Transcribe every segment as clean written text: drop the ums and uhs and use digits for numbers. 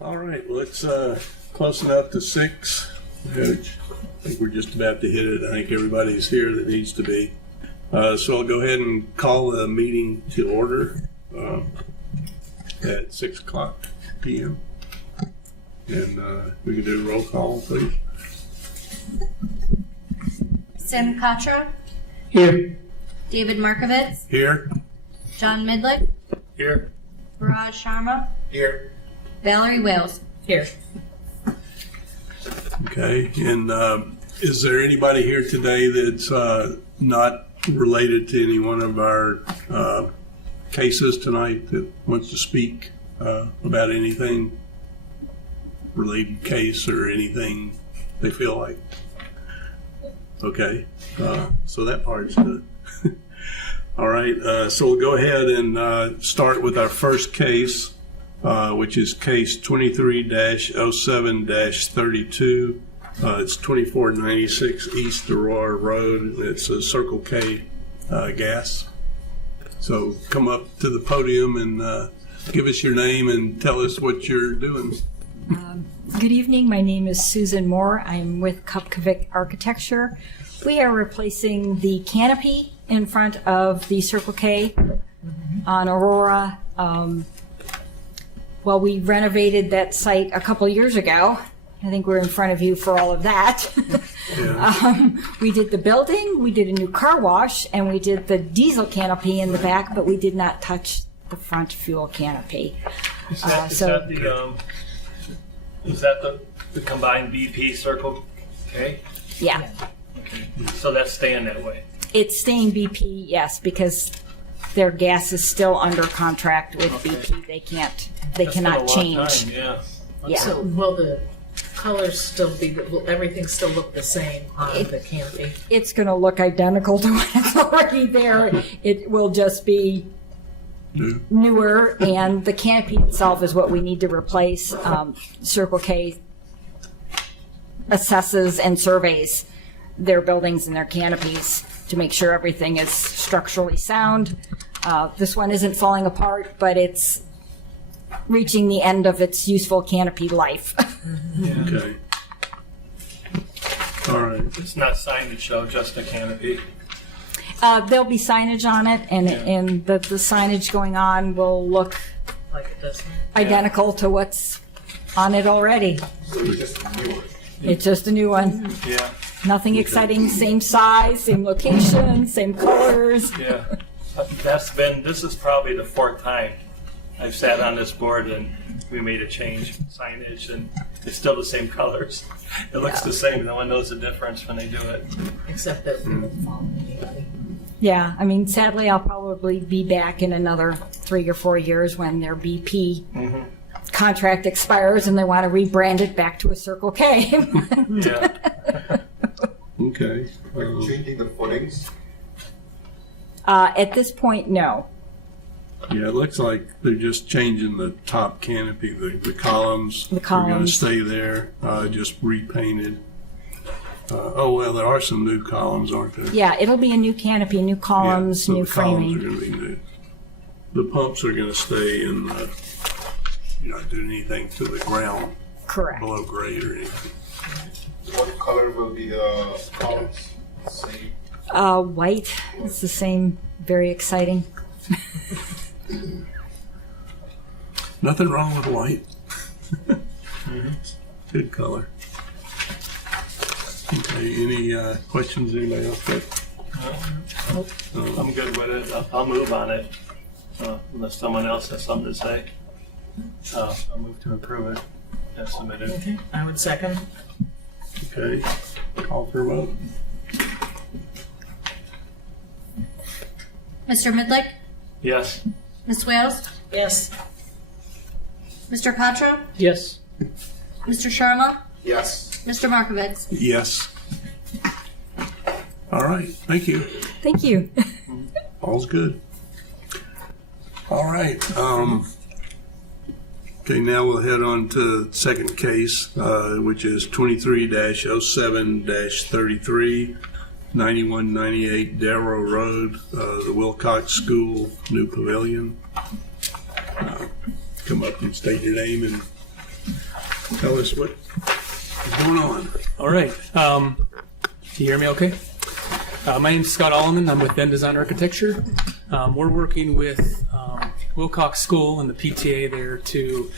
All right, well, it's close enough to 6. I think we're just about to hit it. I think everybody's here that needs to be. So I'll go ahead and call the meeting to order at 6 o'clock p.m. And we can do a roll call, please. Sim Contra. Here. David Markovitz. Here. John Midlick. Here. Raj Sharma. Here. Valerie Wales. Here. Okay, and is there anybody here today that's not related to any one of our cases tonight that wants to speak about anything, related case or anything they feel like? Okay, so that part's good. All right, so we'll go ahead and start with our first case, which is case 23-07-32. It's 2496 East Aurora Road. It's a Circle K gas. So come up to the podium and give us your name and tell us what you're doing. Good evening. My name is Susan Moore. I'm with Kupkovic Architecture. We are replacing the canopy in front of the Circle K on Aurora. Well, we renovated that site a couple years ago. I think we're in front of you for all of that. Yeah. We did the building, we did a new car wash, and we did the diesel canopy in the back, but we did not touch the front fuel canopy. Is that the combined BP Circle K? Yeah, Okay. So that's staying that way. it's staying BP, yes, because their gas is still under contract with BP. They That's cannot been a long change. time, yeah. Yeah. So will the colors still be, will everything still look the same on the canopy? It's going to look identical to what's already there. It will just be newer, and the canopy itself is what we need to replace. Circle K assesses and surveys their buildings and their canopies to make sure everything is structurally sound. This one isn't falling apart, but it's reaching the end of its useful canopy life. Okay. All right. It's not signage show, just a canopy. There'll be signage on it, and the signage going on will look Like it does now? identical to what's on it already. It's just a new one. Yeah, Nothing exciting, same size, same location, same colors. yeah. This is probably the 4th time I've sat on this board and we made a change in signage, and it's still the same colors. It looks the same. No one knows the difference when they do it. Except that we won't follow anybody. Yeah, I mean, sadly, I'll probably be back in another 3 or 4 years when their BP contract expires and they want to rebrand it back to a Circle K. Yeah. Okay. Changing the footings. At this point, no. Yeah, it looks like they're just changing the top canopy. The columns The are going to columns. stay there, just repainted. Oh, well, there are some new columns, aren't there? Yeah, it'll be a new canopy, new columns, so new the columns framing. are going to be new. The pumps are going to stay in, you're not doing anything to the ground Correct. below grade or anything. What color will be the columns? Same. White. It's the same. Very exciting. Nothing wrong with white. Good color. Okay, any questions anybody else got? I'm good with it. I'll move on it unless someone else has something to say. I'll move to approve it as submitted. Okay, I would second. Okay, call for a vote. Mr. Midlick. Yes. Ms. Wales. Yes. Mr. Contra. Yes. Mr. Sharma. Yes. Mr. Markovitz. Yes. All right, thank you. Thank you. All's good. All right. Okay, now we'll head on to the second case, which is 23-07-33, 9198 Darrow Road, the Wilcox School, New Pavilion. Come up and state your name and tell us what is going on. All right. Can you hear me okay? My name is Scott Alleman. I'm with Ben Design Architecture. We're working with Wilcox School and the PTA there to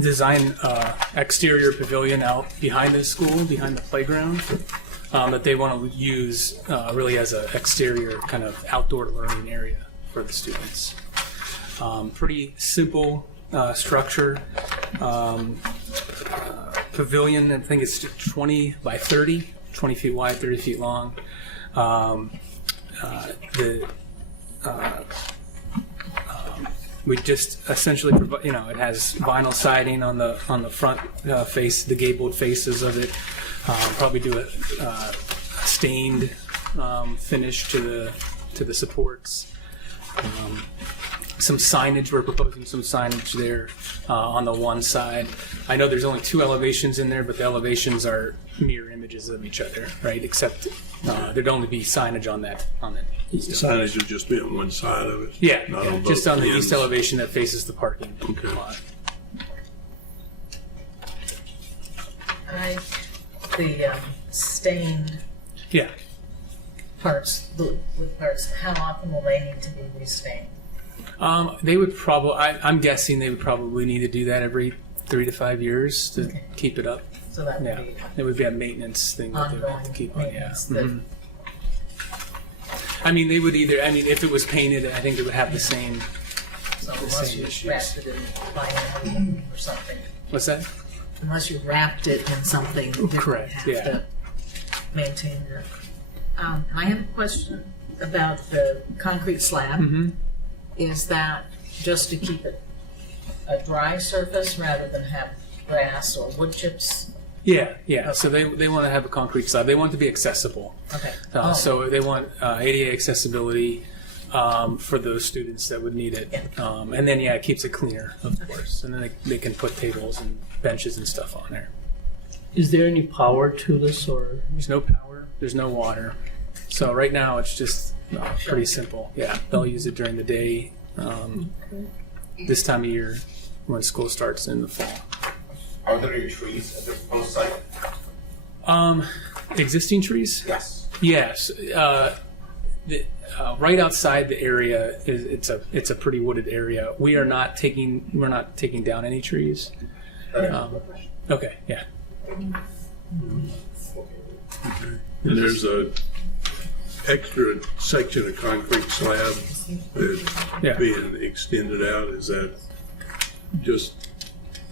design exterior pavilion out behind the school, behind the playground, that they want to use really as an exterior kind of outdoor learning area for the students. Pretty simple structure. Pavilion, I think it's 20 by 30, 20 feet wide, 30 feet long. We just essentially provide, it has vinyl siding on the front face, the gabled faces of it. Probably do a stained finish to the supports. Some signage, we're proposing some signage there on the one side. I know there's only 2 elevations in there, but the elevations are mirror images of each other, right? Except there'd only be signage on that east elevation. Signage would just be on one side of it. Yeah, not yeah, on just both on the ends. east elevation that faces the parking Okay. lot. The stained Yeah. parts, the wood parts, how often will they need to be restained? They would probably, I'm guessing they would probably need to do that every 3 to 5 years to Okay. keep it up. So that would Yeah, be it would be a maintenance thing that they would have to ongoing keep. Yeah. maintenance. that- Mhm. I mean, they would either. I mean, if it was painted, I think it would have the same. So the unless same you issues. wrapped it in vinyl or something, What's that? unless you wrapped it in something, you didn't Correct, have yeah. to maintain it. I have a question about the concrete slab. Mm-hmm. Is that just to keep it a dry surface rather than have grass or wood chips? Yeah, yeah. So they want to have a concrete slab. They want it to be accessible. Okay. So they want ADA accessibility for those students that would need it. Yeah. And then, yeah, it keeps it cleaner, of course. And then they can put tables and benches and stuff on there. Is there any power to this, or There's no power. There's no water. So right now it's just pretty simple. Yeah, they'll use it during the day this time of year when school starts in the fall. Are there any trees at the proposed site? Existing trees? Yes. Yes. Right outside the area it's a pretty wooded area. We're not taking down any trees. Okay. Yeah. And there's a extra section of concrete slab that's Yeah. being extended out. Is that just?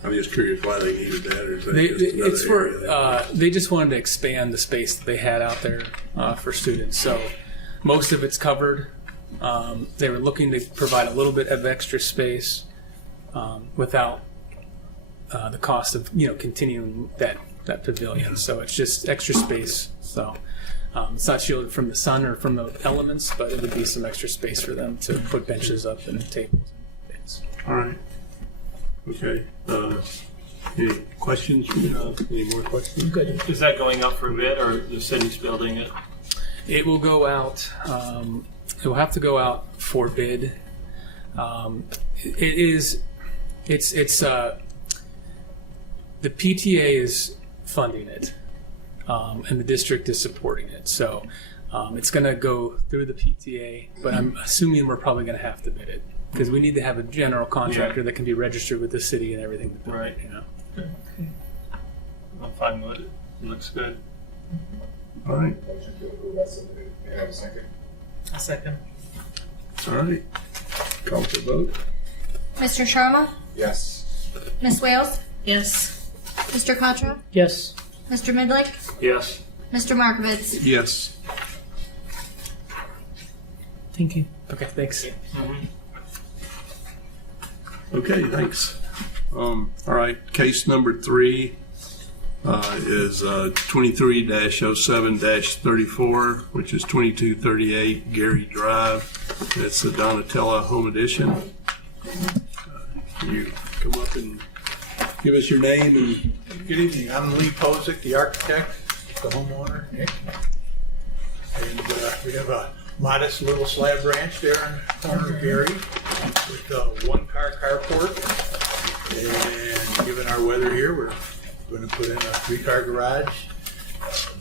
I'm just curious why they needed that, or is that just another It's for area? they just wanted to expand the space that they had out there for students. So most of it's covered. They were looking to provide a little bit of extra space without the cost of continuing that pavilion. So it's just extra space. So it's not shielded from the sun or from the elements, but it would be some extra space for them to put benches up and tables and things. All right. Okay. Any questions? Any more questions? good? Is that going up for bid, or the city's building it? It will go out. It will have to go out for bid. It's the PTA is funding it, and the district is supporting it. So it's going to go through the PTA, but I'm assuming we're probably going to have to bid it because we need to have a general contractor that can be registered with the city and everything. To build Right. it, I'm fine with it. It looks good. All right. Motion to approve as submitted. May I have a second? A second. All right. Call for vote. Mr. Sharma? Yes. Ms. Wales? Yes. Mr. Contra? Yes. Mr. Midlick? Yes. Mr. Markovitz? Yes. Thank you. Okay, thanks. Okay, thanks. All right, case number 3 is 23-07-34, which is 2238 Gary Drive. That's the Donatella Home Edition. Can you come up and give us your name and Good evening, I'm Lee Posick, the architect, the homeowner. And we have a modest little slab ranch there on the corner of Gary with a one-car carport. And give given our weather here, we're going to put in a 3-car garage.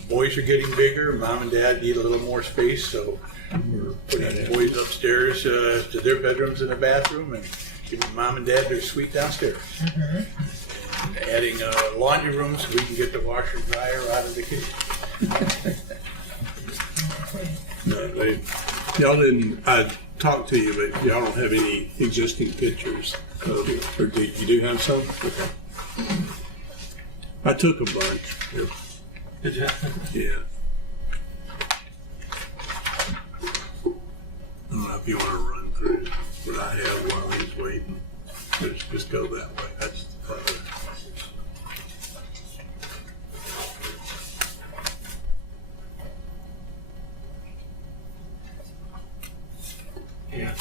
Boys are getting bigger. Mom and Dad need a little more space, so we're putting the boys upstairs to their bedrooms and a bathroom, and giving Mom and Dad their suite downstairs. And adding a laundry room so we can get the washer and dryer out of the kitchen. No, y'all didn't, I talked to you, but y'all don't have any existing pictures. Or you do have some? Okay. I took a bunch. Did you? Yeah. I don't know if you want to run through what I have while he's waiting. Just go that way. That's the front. Yeah.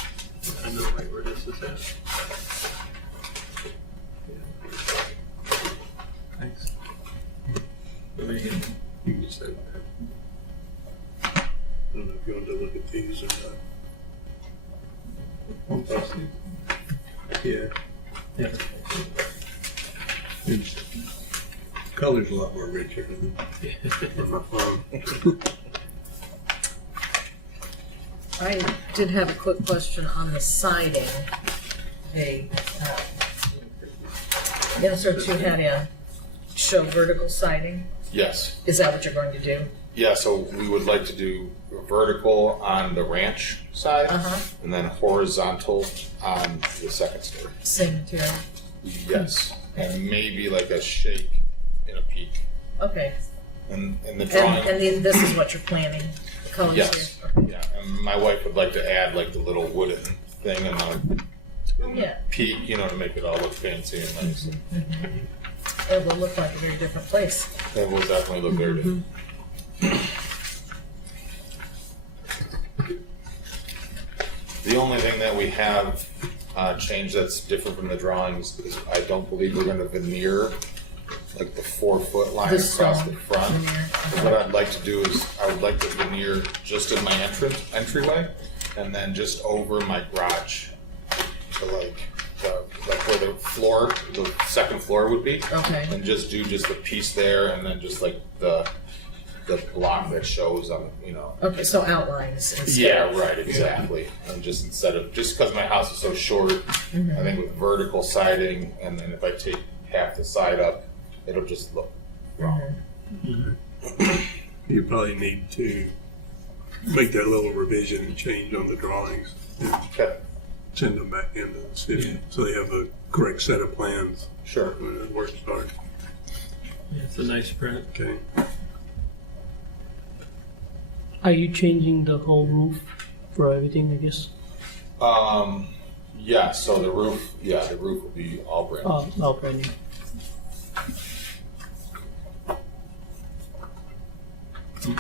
I know right where this is at. Thanks. You can just say that. I don't know if you want to look at these or not. Yeah. Yeah. It's, color's a lot more richer than on my phone. I did have a quick question on the siding. The insert you had in show vertical siding. Yes. Is that what you're going to do? Yeah, so we would like to do vertical on the ranch side and then horizontal on the second story. Same material. Yes. And maybe like a shake and a peak. Okay. And the drawing. And this is what you're planning. The colors Yes. here. Okay. Yeah. And my wife would like to add like the little wooden thing and the Yeah. peak, you know, to make it all look fancy and nice. It will look like a very different place. That will definitely look very different. The only thing that we have changed that's different from the drawings is I don't believe we're going to veneer like the 4-foot line This across the stone front. veneer. But what I'd like to do is I would like to veneer just in my entryway and then just over my garage to like where the floor, the second floor would be. Okay. And just do just the piece there and then just like the block that shows on, you know. Okay, so outlines instead. Yeah, right, exactly. And just instead of, just because my house is so short, I think with vertical siding, and then if I take half the side up, it'll just look wrong. You probably need to make that little revision and change on the drawings. And Okay, send them back into the city so they have a correct set of plans sure. when the work starts. It's a nice print. Okay. Are you changing the whole roof for everything, I guess? Yeah, so the roof will be all brand new. All brand new. I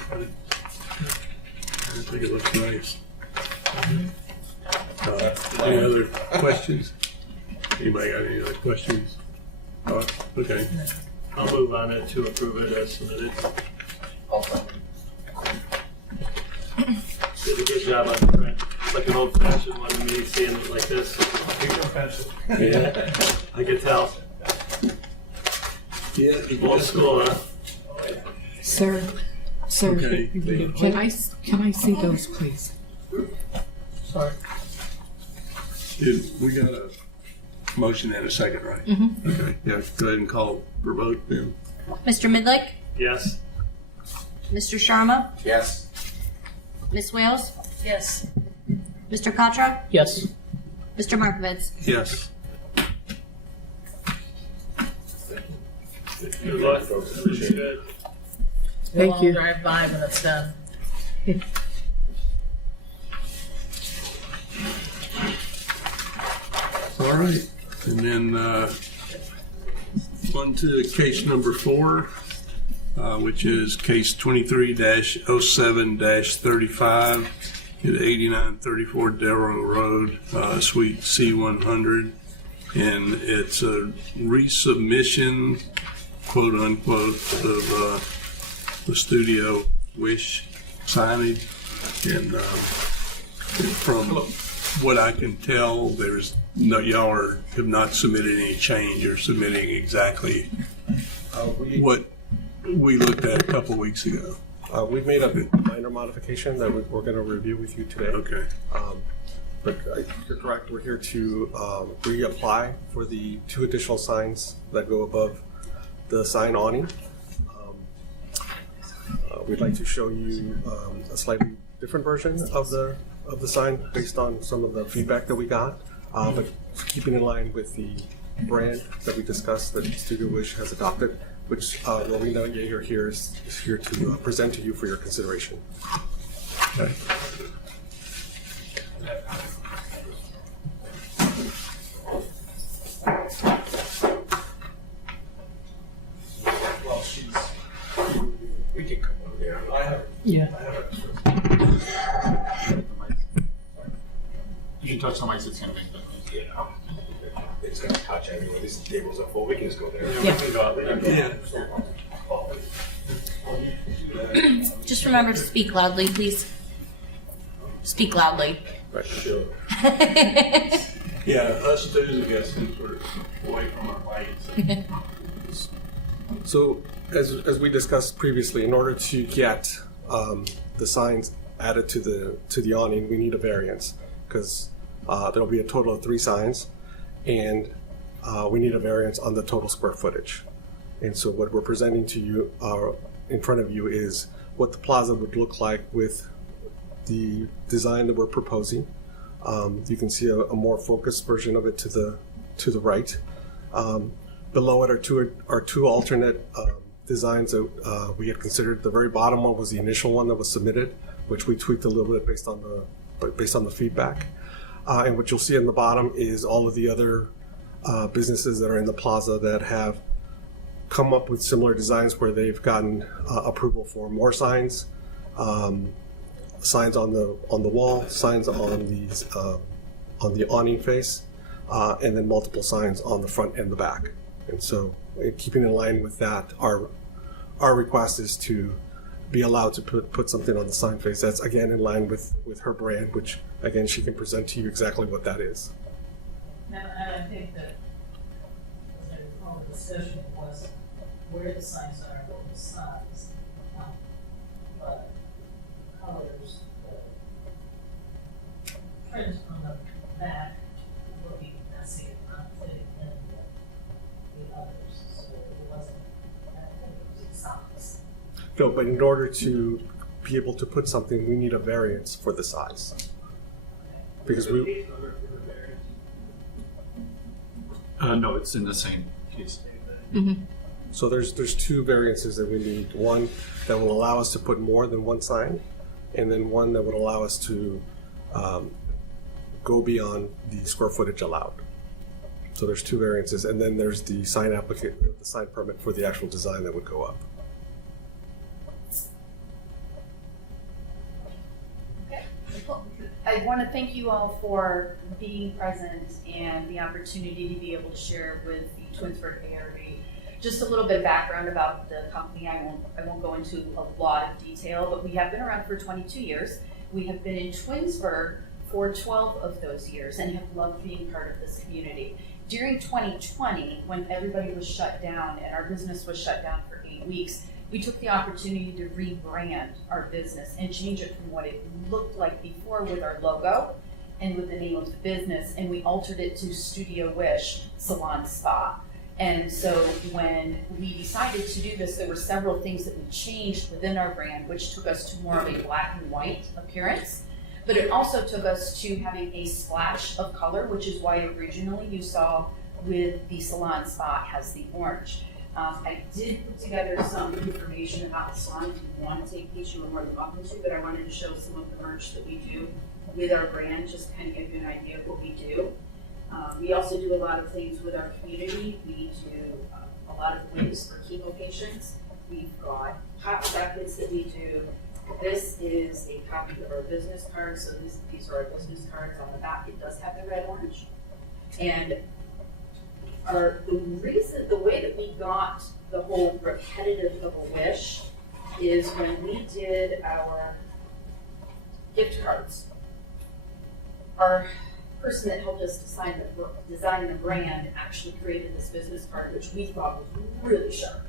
think it looks nice. Any other questions? Anybody got any other questions? Okay. I'll move on it to approve it as submitted. Did a good job on the print. Like an old fashioned one, me seeing it like this. Yeah, I could tell. Yeah. Old school, huh? Sir, Okay. can I see those, please? Sorry. We got a motion and a second, right? Mm-hmm. Okay. Yeah. Go ahead and call for vote then. Mr. Midlick, Yes. Mr. Sharma, Yes. Miss Wales, Yes. Mr. Contra, Yes. Mr. Markovitz. Yes. Good luck. Appreciate it. We'll Thank all you. drive by when it's done. All right. And then on to case number 4, which is case 23-07-35 at 8934 Delro Road, Suite C100. And it's a resubmission, quote unquote, of the Studio Wish signage. And from what I can tell, there's no, y'all have not submitted any change. You're submitting exactly what we looked at a couple of weeks ago. We've made a minor modification that we're going to review with you today. Okay. But you're correct, we're here to reapply for the 2 additional signs that go above the sign awning. We'd like to show you a slightly different version of the sign based on some of the feedback that we got, but keeping in line with the brand that we discussed that Studio Wish has adopted, which Rowena Yeager here is here to present to you for your consideration. Okay. We can come over there. Yeah. You can touch the mic, it's gonna make that noise. Yeah. It's gonna touch everywhere. These tables are full. We can just go there. Just remember to speak loudly, please. Speak loudly. Right. Sure. Yeah, us too, I guess, since we're away from our lights. So, as we discussed previously, in order to get the signs added to the awning, we need a variance because there'll be a total of 3 signs, and we need a variance on the total square footage. And so, what we're presenting to you in front of you is what the plaza would look like with the design that we're proposing. You can see a more focused version of it to the right. Below it are two alternate designs that we had considered. The very bottom one was the initial one that was submitted, which we tweaked a little bit based on the feedback. And what you'll see in the bottom is all of the other businesses that are in the plaza that have come up with similar designs where they've gotten approval for more signs, signs on the wall, signs on the awning face, and then multiple signs on the front and the back. And so, keeping in line with that, our request is to be allowed to put something on the sign face that's again in line with her brand, which again she can present to you exactly what that is. And I think that, as I recall, the discussion was where the signs are, what the size, but the colors, the print on the back will be messy and not fitting in the others, so it wasn't, I think it was size. No, but in order to be able to put something, we need a variance for the size. Because we, no, it's in the same case. so there's 2 variances that we need. One that will allow us to put more than 1 sign, and then one that would allow us to go beyond the square footage allowed. So there's 2 variances, and then there's the sign permit for the actual design that would go up. I want to thank you all for being present and the opportunity to be able to share with the Twinsburg ARB just a little bit of background about the company. I won't go into a lot of detail, but we have been around for 22 years. We have been in Twinsburg for 12 of those years and have loved being part of this community. During 2020, when everybody was shut down and our business was shut down for 8 weeks, we took the opportunity to rebrand our business and change it from what it looked like before with our logo and with the name of the business, and we altered it to Studio Wish Salon Spa. And so when we decided to do this, there were several things that we changed within our brand, which took us to more of a black and white appearance. But it also took us to having a splash of color, which is why originally you saw with the Salon Spa has the orange. I did put together some information about the salon if you want to take these, you are more than welcome to, but I wanted to show some of the merch that we do with our brand, just to kind of give you an idea of what we do. We also do a lot of things with our community. We do a lot of wings for chemo patients. We've got hot jackets that we do. This is a copy of our business card, so these are our business cards. On the back, it does have the red orange. And the way that we got the whole repetitive of a wish is when we did our gift cards. our person that helped us design the brand actually created this business card, which we thought was really sharp.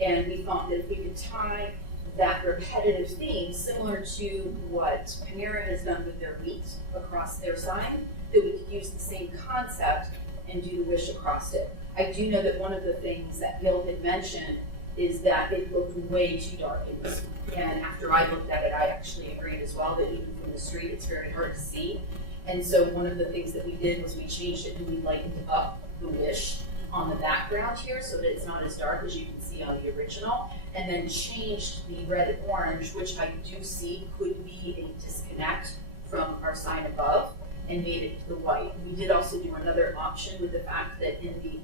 And we thought that if we could tie that repetitive theme, similar to what Panera has done with their wheat across their sign, that we could use the same concept and do the wish across it. I do know that one of the things that Gil had mentioned is that it looked way too dark in this. And after I looked at it, I actually agreed as well that even from the street, it's very hard to see. And so one of the things that we did was we changed it and we lightened up the wish on the background here so that it's not as dark as you can see on the original, and then changed the red and orange, which I do see could be a disconnect from our sign above, and made it the white. We did also do another option with the fact that in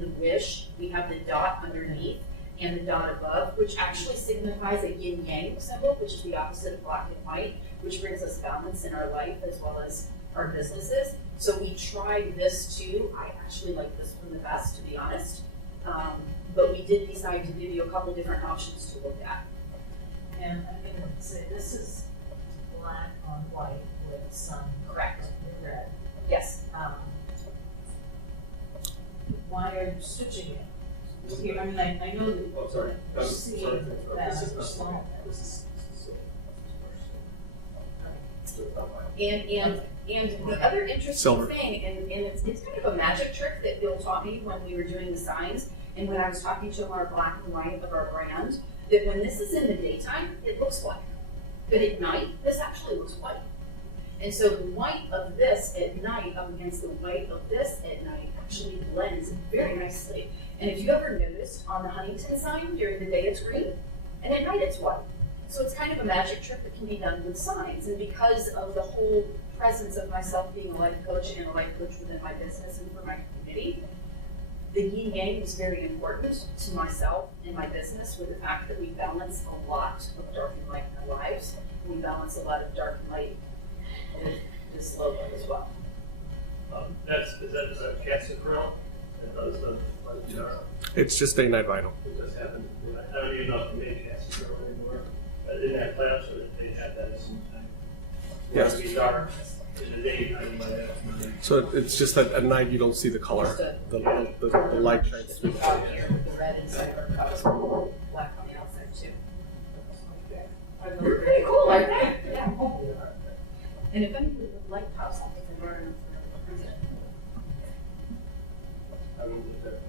the wish, we have the dot underneath and the dot above, which actually signifies a yin-yang symbol, which is the opposite of black and white, which brings us balance in our life as well as our businesses. So we tried this too. I actually like this one the best, to be honest. But we did decide to give you a couple different options to look at. And I'm gonna say, this is black on white with some Correct. red. Yes. Why are you switching it? Here, I mean, I know that. Oh, sorry. You see that small. And the other interesting Silver. thing, and it's kind of a magic trick that Bill taught me when we were doing the signs, and when I was talking to him our black and white of our brand, that when this is in the daytime, it looks black. But at night, this actually looks white. And so the white of this at night up against the white of this at night actually blends very nicely. And if you ever noticed on the Huntington sign, during the day it's green, and at night it's white. So it's kind of a magic trick that can be done with signs. And because of the whole presence of myself being a life coach and a life coach within my business and for my community, the yin yang is very important to myself and my business, with the fact that we balance a lot of dark and light in our lives. We balance a lot of dark and light with this logo as well. Is that a casket grill? That does the, It's just day-night vinyl. it does happen. I don't even know if they make casket grill anymore. But in that class, or they have that at some time. Yes. It be dark in the daytime, but So it's just that at night you don't see the color. The light shines through. Out here with the red inside our cups, black on the outside too. Pretty cool, I think. Yeah. And if anybody would like pops, I'll take them burn for print it. I don't think that.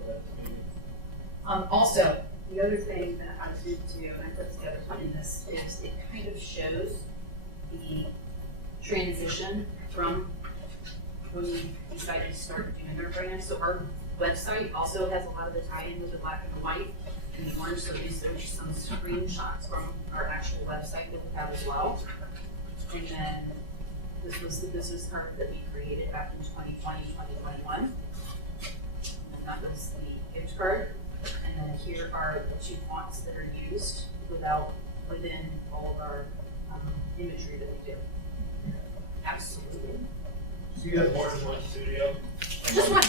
Also, the other thing that I did do, and I put together in this, is it kind of shows the transition from when we decided to start doing our brand. So our website also has a lot of the tie-in with the black and the white and the orange. So these are just some screenshots from our actual website that we have as well. And then this was the business card that we created back in 2020, 2021. And that was the gift card. And then here are the two fonts that are used within all of our imagery that we do. Absolutely. So you have more than one studio? Just one.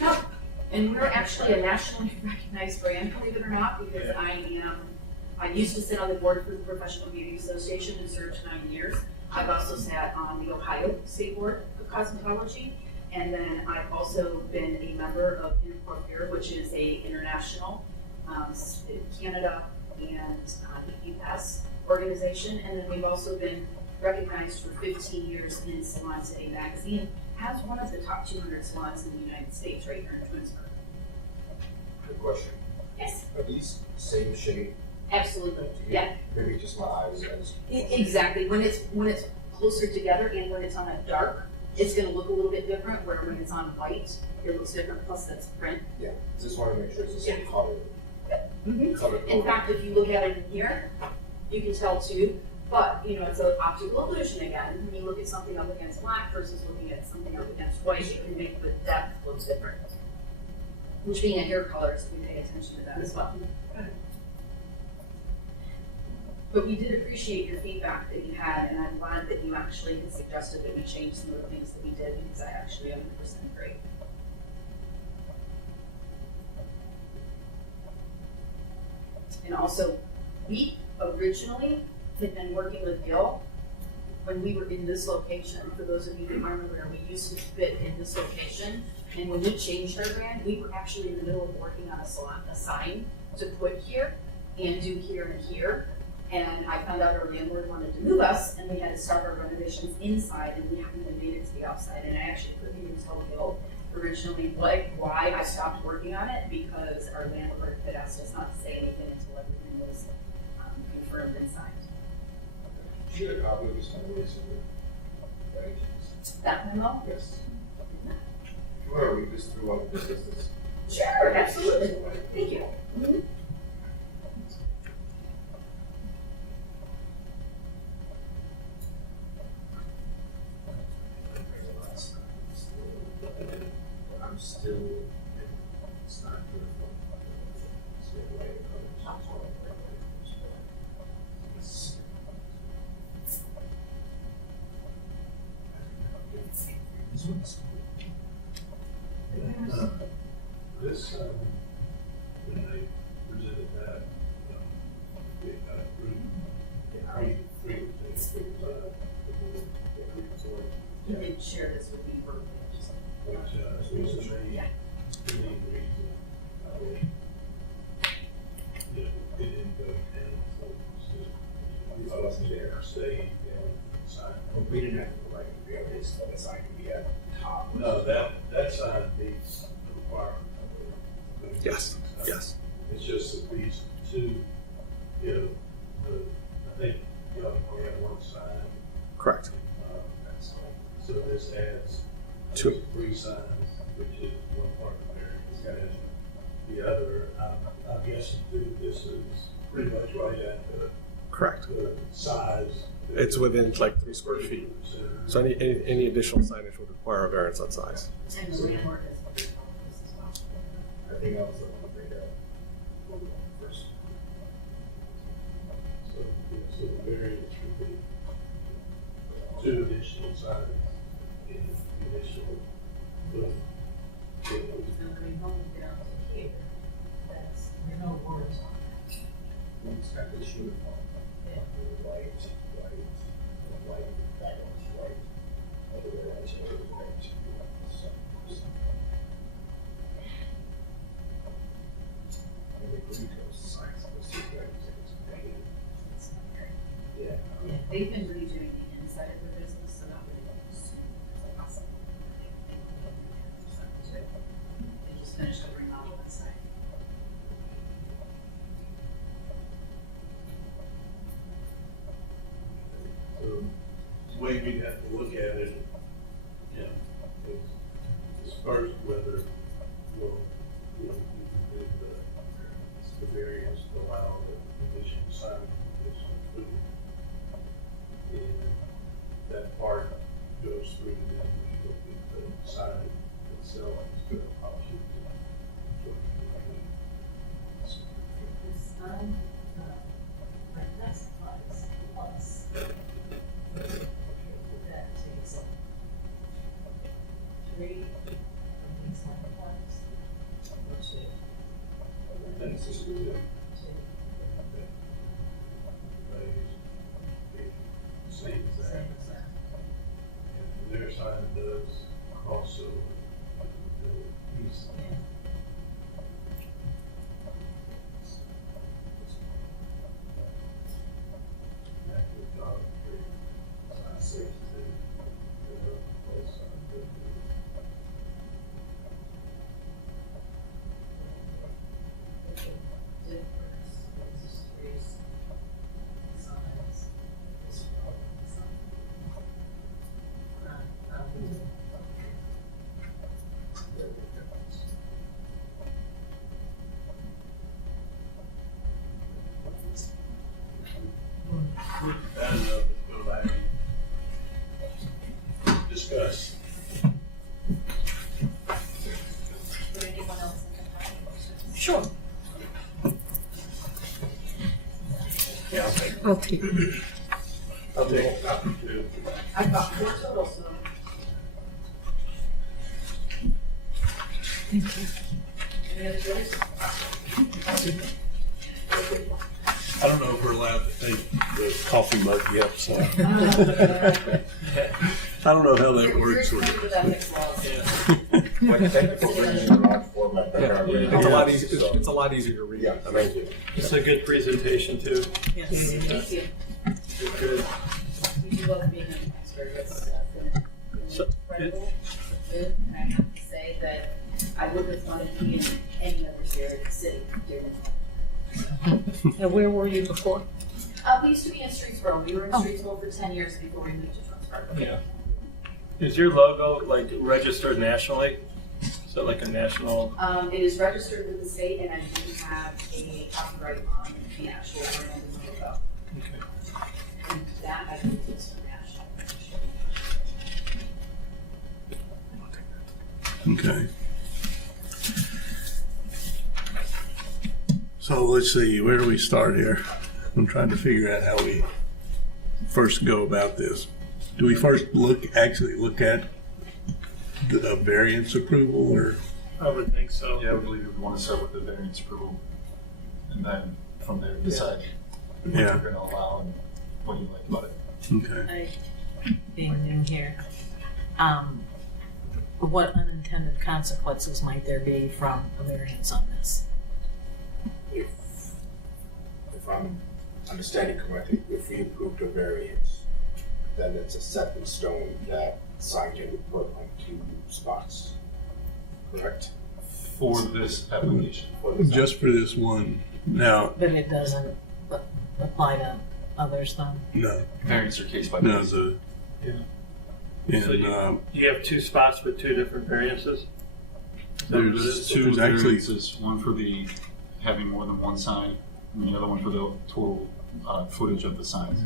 No. And we're actually a nationally recognized brand, believe it or not, because I used to sit on the board for the Professional Beauty Association and served 9 years. I've also sat on the Ohio State Board of Cosmetology. And then I've also been a member of Intercorpure, which is a international Canada and US organization. And then we've also been recognized for 15 years in Salon Today magazine as one of the top 200 salons in the United States right here in Twinsburg. Good question. Yes. Are these same shade? Absolutely. Yeah. Maybe just my eyes. Exactly. When it's closer together and when it's on a dark, it's going to look a little bit different, where when it's on white, it looks different, plus that's print. Yeah, just want to make sure it's the same color. Mm-hmm. Color In fact, if you look at it in here, you can tell too, but it's an optical illusion again. When you look at something up against black versus looking at something up against white, you can make the depth look different. Which being a hair colorist, we pay attention to that as well. But we did appreciate your feedback that you had, and I'm glad that you actually had suggested that we change some of the things that we did, because I actually 100% agree. And also, we originally had been working with Gil when we were in this location, for those of you who remember, where we used to fit in this location, and when we changed our brand, we were actually in the middle of working on a sign to put here and do here and here. And I found out our landlord wanted to move us, and we had to start our renovations inside, and we haven't even made it to the outside. And I actually couldn't even tell Gil originally why I stopped working on it, because our landlord had asked us not to say anything until everything was confirmed and signed. Did you get a copy of this memo recently? That memo? Yes. Where we just threw out the business. Sure, absolutely. Thank you. I'm still, it's not beautiful. It's the way it comes. This, when they presented that, it got approved. Three things. You did share this with me verbally. Which was the main reason, it didn't go down, so it's just, there, stay down, sign. We didn't have to write the other stuff, it's like we had top. No, that sign meets the requirement. Yes, yes. It's just that these two, I think, you only have one sign. Correct. So this adds Two. 3 signs, which is one part of the variance. The other, I guess, this is pretty much right at Correct. the size. It's within like 3 square feet. So any additional signage would require a variance on size. And the landlord has this as well. I think that was the one thing that we were on first. So the variance would be 2 additional signs in the initial book. Now, coming home down to here, that's, there are no words on that. It's got this uniform. Yeah. White, background's white. Otherwise, it's white. I mean, we go signs, let's see if that is painted. Yeah. Yeah, they've been redoing the inside of the business, so not really looks awesome. They just finished a remodel inside. So the way we have to look at it, is first whether we'll, do the variance to allow the additional sign, additional foot. And that part goes through, and then we look at the sign itself, instead of option. This sign, like, that's plus. That takes 3, and it's like plus, 2. That's just good. Same exact. And their sign does cross over the east. That enough to go back and discuss. Would anyone else have any questions? Sure. Yeah, I'll take I'll take it. I'll take a copy too. I've got 4 total, so. Thank you. Any other choice? I don't know if we're allowed to take the coffee mug yet, so I don't know how that works. You're with ethics laws. It's a lot easier. It's a lot easier to read. Thank you. It's a good presentation too. Yes. Thank you. Good. We do love being in Twinsburg. It's been So, incredible. It's good. And I have to say that I wouldn't have wanted to be in any other city doing And where were you before? We used to be in Streetsboro. We were in Streetsboro for 10 years before we moved to Twinsburg. Yeah. Is your logo like registered nationally? Is that like a national? It is registered with the state, and I do have a copyright on the actual brand and logo. Okay. And that I think is national. Okay. So let's see, where do we start here? I'm trying to figure out how we first go about this. Do we first actually look at the variance approval, or? I would think so. Yeah, I would believe you would want to start with the variance approval, and then from there decide what Yeah. you're going to allow and what you like about it. Okay. Being new here, what unintended consequences might there be from a variance on this? If I'm understanding correctly, if we approved a variance, then it's a set in stone that sign can be put on 2 spots, correct? For this application. Just for this one. Now, But it doesn't apply to others then? no, Variance or case by no, case. and So you have 2 spots with 2 different variances? Is that what it there's is? Two there's actually, variances, one for the having more than one sign, and the other one for the total footage of the signs.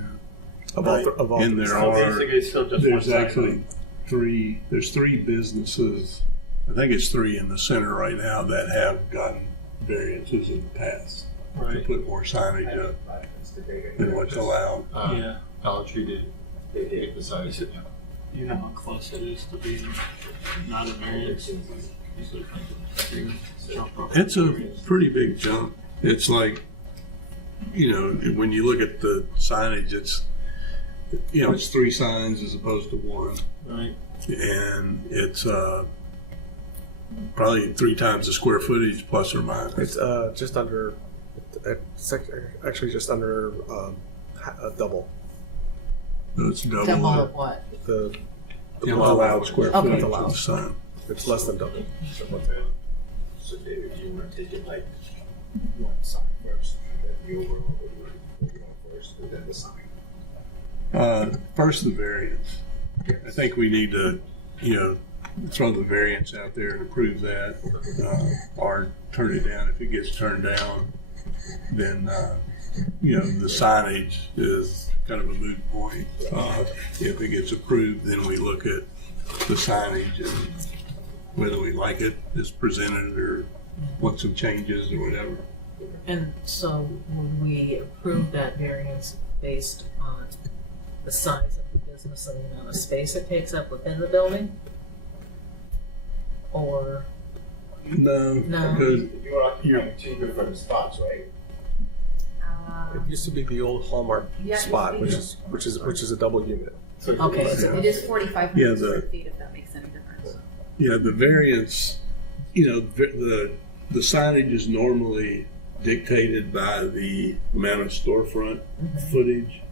Of all, right, of all and three there signs. So are, basically, it's still just one there's sign. actually there's 3 businesses, I think it's 3 in the center right now that have gotten variances in the past to Right. put more signage up than what's allowed. Yeah. Dollar Tree did. They decided. Is it- Yeah. You know how close it is to being not a variance? It's a pretty big jump. It's like, when you look at the signage, it's 3 signs as opposed to 1. Right. And it's probably 3 times the square footage plus or minus. It's just under. It's actually just under a double. So it's double Double the of what? The allowed square Okay. footage Allowed. of the sign. It's less than double. So David, do you want to take it like one sign first, and then the overall, or you want to take it on first, and then the sign? First, the variance. I think we need to, throw the variance out there and approve that, or turn it down. If it gets turned down, then, the signage is kind of a moot point. If it gets approved, then we look at the signage and whether we like it as presented or want some changes or whatever. And so would we approve that variance based on the size of the business and the amount of space it takes up within the building? Or, No, No. because You are occupying 2 different spots, right? It used to be the old Hallmark Yeah, spot, it which is. is a double unit. okay, It is 4,500 Yeah, square feet, if that makes any difference. the variance, the signage is normally dictated by the amount of storefront footage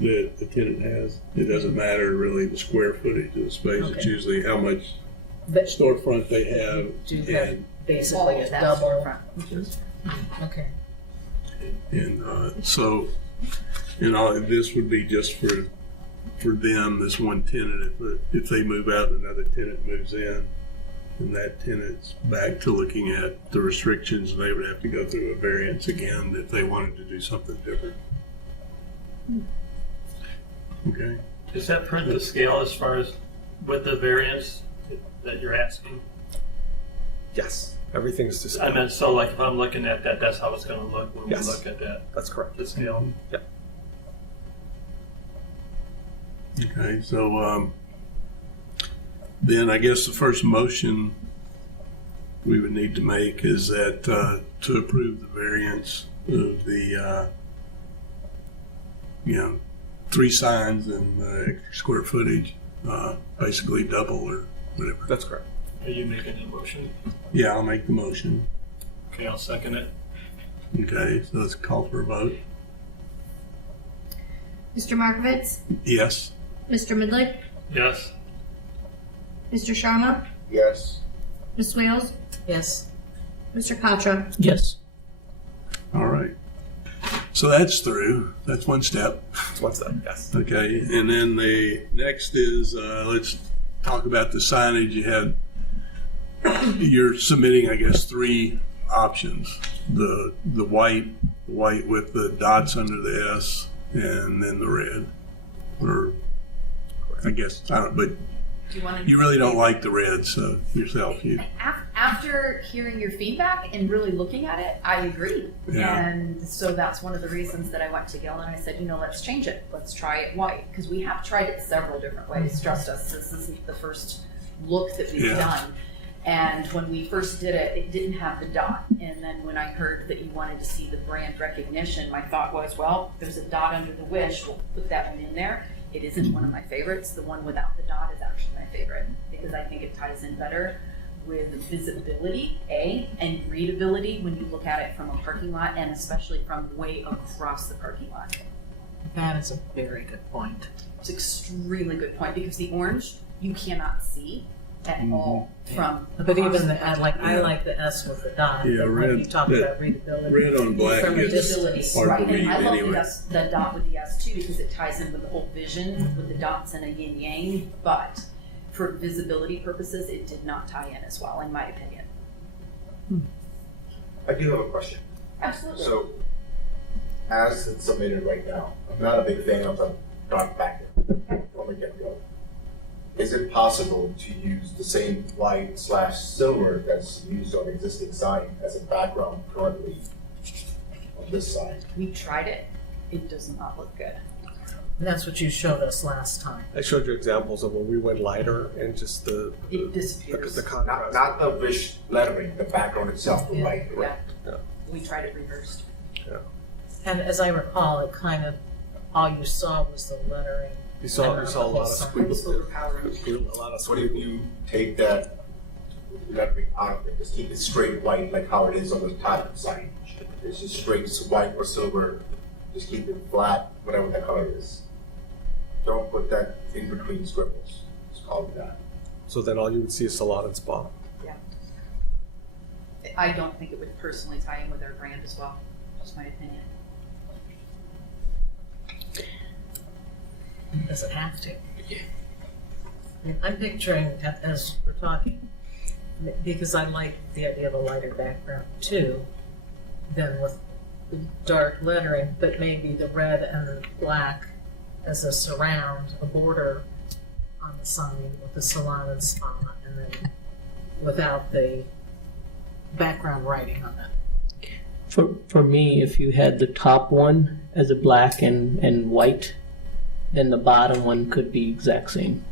that the tenant has. It doesn't matter really the square footage of the space. It's Okay. usually how much but storefront they have do you have and basically a That double? storefront. Okay. so, this would be just for them, this one tenant. If they move out, another tenant moves in, and that tenant's back to looking at the restrictions, and they would have to go through a variance again if they wanted to do something different. Okay. Does that print the scale as far as with the variance that you're asking? Yes, everything's to I scale. meant, so like if I'm looking at that, that's how it's going to look when Yes. we look at that, That's correct. the scale. Okay, so then I guess the first motion we would need to make is that to approve the variance of the 3 signs and extra square footage, basically double or whatever. That's correct. Are you making a motion? Yeah, I'll make the motion. Okay, I'll second it. Okay, so let's call for a vote. Mr. Markovitz? Yes. Mr. Midlick? Yes. Mr. Sharma? Yes. Ms. Wales? Yes. Mr. Contra? Yes. All right. So that's through. That's one step. That's one step, yes. Okay, and then the next is, let's talk about the signage you had. You're submitting, I guess, 3 options. The white with the dots under the S, and then the red. Or, I guess, I don't, but Do you want to? you really don't like the red, so yourself, you. After hearing your feedback and really looking at it, I agree. Yeah. And so that's one of the reasons that I went to Gil and I said, let's change it. Let's try it white. Because we have tried it several different ways. Trust us, this isn't the first look that we've done. And when we first did it, it didn't have the dot. And then when I heard that you wanted to see the brand recognition, my thought was, well, there's a dot under the wish. We'll put that one in there. It isn't one of my favorites. The one without the dot is actually my favorite because I think it ties in better with visibility, and readability when you look at it from a parking lot and especially from way across the parking lot. That is a very good point. It's an extremely good point because the orange you cannot see at all from. But across even the the, I like the S with the dot. Yeah, but red- when you talk that about readability. Red on black from a is distance. hard Right, to read and I love anyway. the dot with the S too because it ties in with the whole vision with the dots and a yin yang. But for visibility purposes, it did not tie in as well, in my opinion. I do have a question. Absolutely. So, as it's submitted right now, I'm not a big fan of the dark background from the get-go. Is it possible to use the same white/silver that's used on existing sign as a background currently on this side? We tried it. It does not look good. And that's what you showed us last time. I showed you examples of when we went lighter and just It disappears. the contrast. Not the wish lettering, the background itself, the white. Yeah. Yeah. We tried it reversed. And as I recall, it kind of, all you saw was the lettering. You saw and a not the lot whole of sign. It was overpowering. A lot of So what if you take that lettering out of it, just keep it straight white like how it is on the top sign? It's just straight white or silver, just keep it flat, whatever the color is. Don't put that in between scribbles, it's called that. So then all you would see is salon and spa. Yeah. I don't think it would personally tie in with our brand as well. Just my opinion. Does it have to? Yeah. I'm picturing, as we're talking, because I like the idea of a lighter background too, than with the dark lettering, but maybe the red and the black as a surround, a border on the sign with the salon and spa, and then without the background writing on it. For me, if you had the top one as a black and white, then the bottom one could be exact same.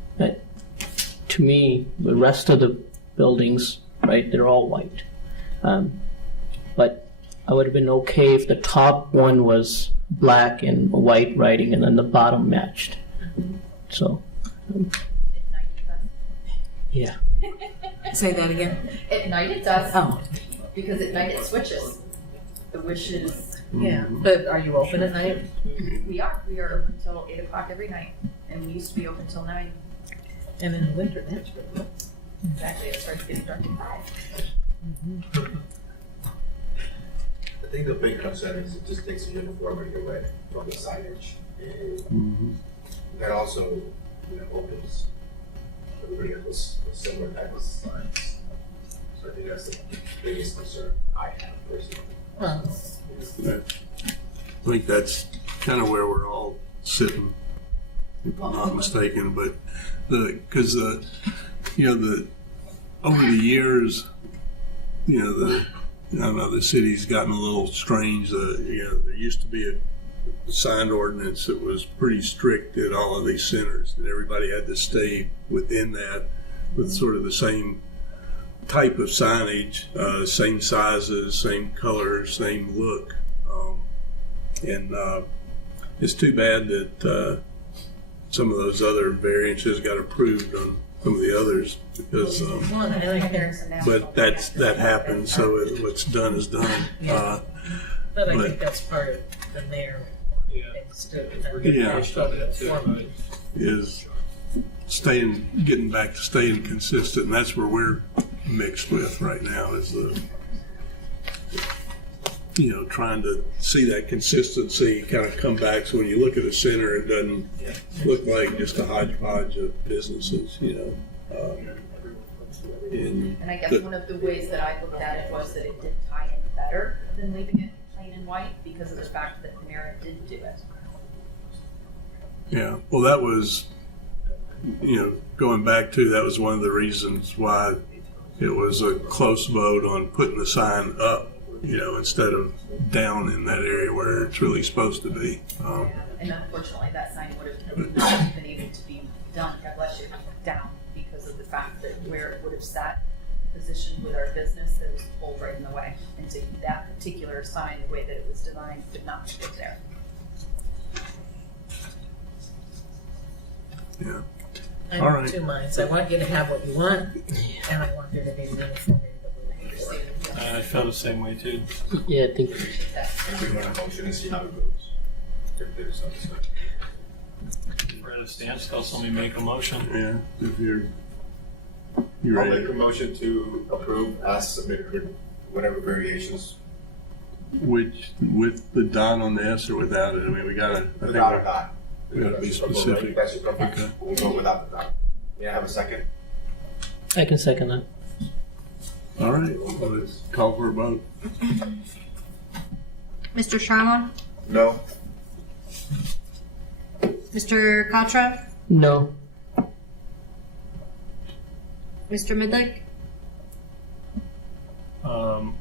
To me, the rest of the buildings, right, they're all white. But I would have been okay if the top one was black and white writing and then the bottom matched. So, At night it does. yeah. Say that again? At night it does. Oh, Because at night it switches. The wish is, yeah. But are you open at night? we are open until 8 o'clock every night. And we used to be open till 9. And in the winter, that's really good. Exactly, it starts getting dark at 5. I think the big concern is it just takes the uniformity away from the signage. And that also, opens everybody else with similar type of signs. So I think that's the biggest concern I have personally. Well, I think that's kind of where we're all sitting, if I'm not mistaken. But because over the years, I don't know, the city's gotten a little strange. There used to be a signed ordinance that was pretty strict at all of these centers, and everybody had to stay within that with sort of the same type of signage, same sizes, same colors, same look. it's too bad that some of those other variances got approved on some of the others because, but that happened. So what's done is done. But I think that's part of the mayor. Yeah, is getting back to staying consistent, and that's where we're mixed with right now. Is trying to see that consistency kind of come back. So when you look at the center, it doesn't look like just a hodgepodge of businesses. And I guess one of the ways that I looked at it was that it did tie in better than leaving it plain and white because of the fact that Panera did do it. Yeah, well, that was, going back to, that was one of the reasons why it was a close vote on putting the sign up, instead of down in that area where it's really supposed to be. And unfortunately, that sign would have not been able to be done, God bless you, down because of the fact that where it would have sat positioned with our business, that was pulled right in the way. And so that particular sign, the way that it was designed, could not fit there. Yeah. I'm All in right. two minds. I want you to have what you want, and I want there to be uniformity. I feel the same way too. Yeah, I think We want a motion and see how it goes. If there's something. We're at a standstill, somebody make a motion. Yeah, if you're I'll ready. make a motion to approve as submitted with whatever variations. Which, with the dot on the S or without it? I mean, we gotta. Without a dot. We gotta be specific. That's your preference. Okay. We'll go without the dot. May I have a second? I can second that. All right, well, let's call for a vote. Mr. Sharma? No. Mr. Katra? No. Mr. Midlick?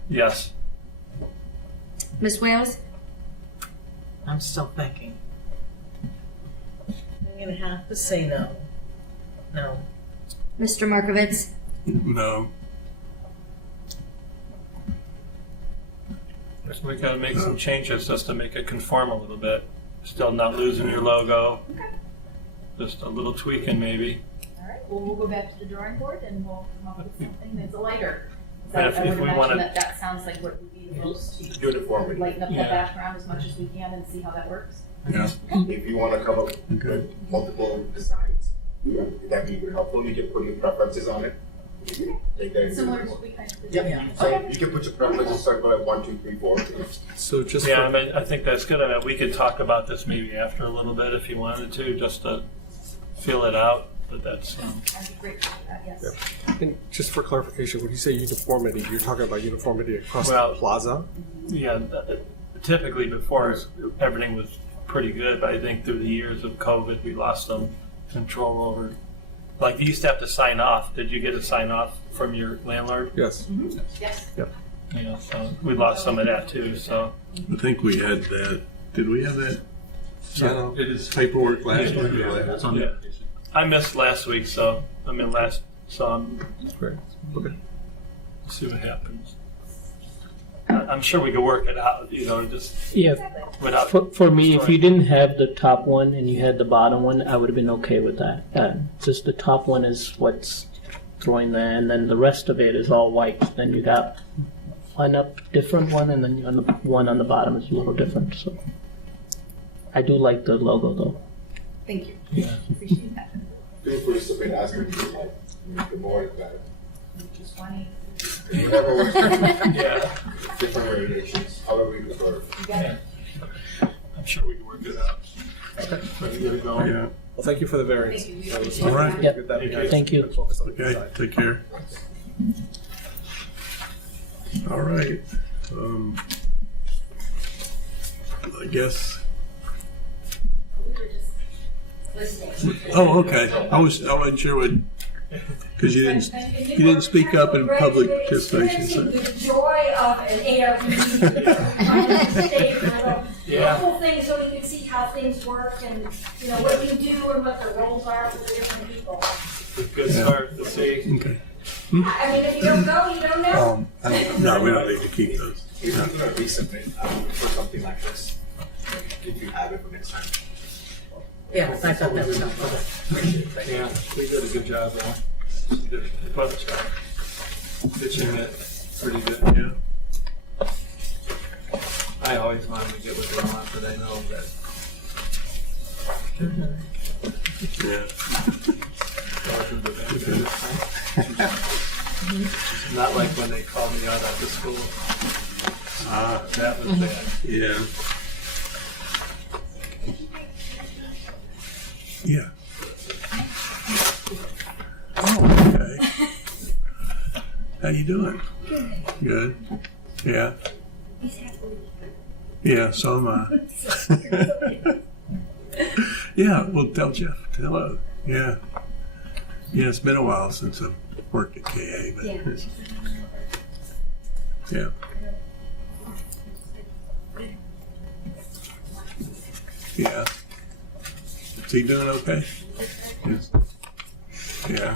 Yes. Ms. Wales? I'm still thinking. I'm going to have to say no. No. Mr. Markovitz? No. Guess we gotta make some changes just to make it conform a little bit. Still not losing your logo. Okay. Just a little tweaking maybe. All right, well, we'll go back to the drawing board and we'll come up with something that's a lighter. And I if would we imagine wanna- that sounds like what would be the most to Uniformity. lighten up the Yeah. background as much as we can and see how that works. Yeah. If you want to come up Okay. with multiple designs, that'd be very helpful. You can put your preferences on it. Take that into Similar to account. what we kind of did. Yeah, so you can put your preferences, start by 1, 2, 3, 4. So just Yeah, for, I mean, I think that's good. I mean, we could talk about this maybe after a little bit if you wanted to, just to feel it out. But that's, I'd be grateful for that, yes. and just for clarification, when you say uniformity, you're talking about uniformity across Well- the plaza? yeah, typically before everything was pretty good, but I think through the years of COVID, we lost some control over. Like you used to have to sign off. Did you get a sign off from your landlord? Yes. Yes. So we lost some of that too. So I think we had that. Did we have that It is. paperwork last week? It's on the Yeah. application. I missed last week, so I'm Great. Okay. see what happens. I'm sure we could work it out, just Yeah. without. For me, if you didn't have the top one and you had the bottom one, I would have been okay with that. Just the top one is what's throwing there, and then the rest of it is all white. Then you got one up different one, and then on the one on the bottom is a little different. So I do like the logo though. Thank you. Yeah. Appreciate that. Feel free to submit as you like. The more, the better. Just funny. Whatever works. Yeah. Different variations, however you prefer. You got it. I'm sure we can work it out. Ready to go? Yeah. Well, thank you for the variance. Thank you. That was- All right. Yep. Get that behind us. Thank you. Focus on the Okay, design. take care. All right. I guess. Oh, okay. I wasn't sure what, because you didn't speak up in public participation. So. The joy of an ARB. Yeah. Local things so we can see how things work and, what you do and what the roles are for the different people. Good start to see. Okay. I mean, if you don't go, you don't know. No, we don't need to keep those. If you're going to resubmit for something like this, If you have it for next time. Yeah, I thought that was helpful. Yeah, we did a good job though. Did quite a job. Pitching it pretty good, yeah. I always wanted to get what they want, but I know that. Yeah. Not like when they called me out of the school. That was bad. Yeah. Yeah. Oh, okay. How you doing? Good. Yeah. Yeah, so am I. Yeah, well, tell Jeff. Hello. Yeah. Yeah, it's been a while since I've worked at KA, but yeah. Yeah. Is he doing okay? Yes. Yeah.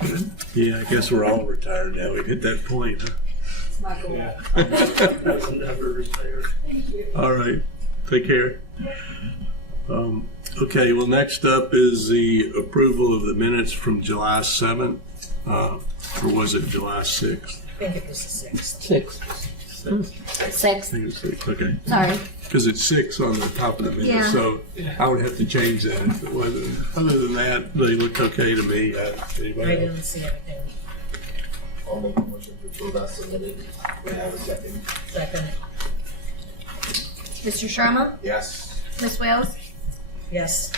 Good. Yeah, I guess we're all retired now. We've hit that point, huh? Yeah. I was never retired. All right. Take care. Okay, well, next up is the approval of the minutes from July 7th, or was it July 6th? I think it was the 6th. 6. I 6. think it's 6, okay. Sorry. Because it's 6 on the top of the minute, Yeah. so I would have to change that if it wasn't. Other than that, they look okay to me. Anybody I else? didn't see anything. I'll make a motion to approve as submitted. May I have a second? Second, Mr. Sharma? Yes. Ms. Wales? yes.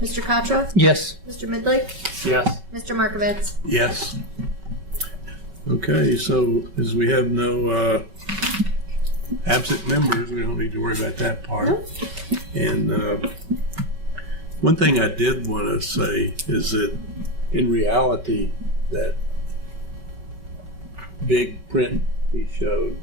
Mr. Contra? Yes. Mr. Midlick? Yes. Mr. Markovitz? Yes. Okay, so as we have no absent members, we don't need to worry about that part. And one thing I did want to say is that in reality, that big print he showed,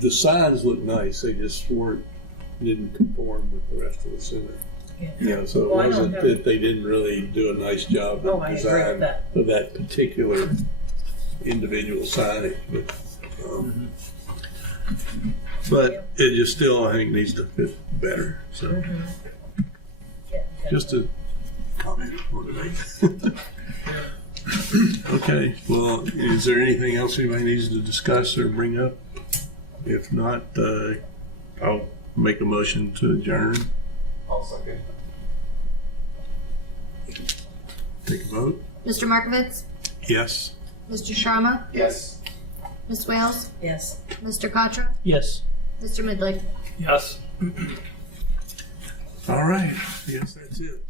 the signs look nice. They just didn't conform with the rest of the center. Yeah. You know, so Well, I it don't wasn't have- that they didn't really do a nice job Oh, of I agree with design that. of that particular individual signage, but it just still, I think, needs to fit better. So, just a comment on it. Okay. Well, is there anything else anybody needs to discuss or bring up? If not, I'll make a motion to adjourn. I'll second. Take a vote. Mr. Markovitz? Yes. Mr. Sharma? Yes. Ms. Wales? Yes. Mr. Contra? Yes. Mr. Midlick? Yes. All right. Yes, that's it.